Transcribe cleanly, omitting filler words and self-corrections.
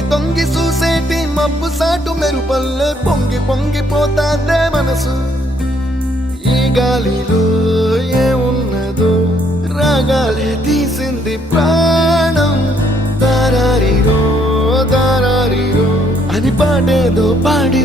తొంగి తొంగి చూసేటి మబ్బు సాటు మెరుపల్లే పొంగి పొంగిపోతాదే మనసు. ఈ గాలిలో ఏమున్నదో రాగాలే తీసింది ప్రాణం. దారారిరో దారారిరో అని పాడేదో పాడి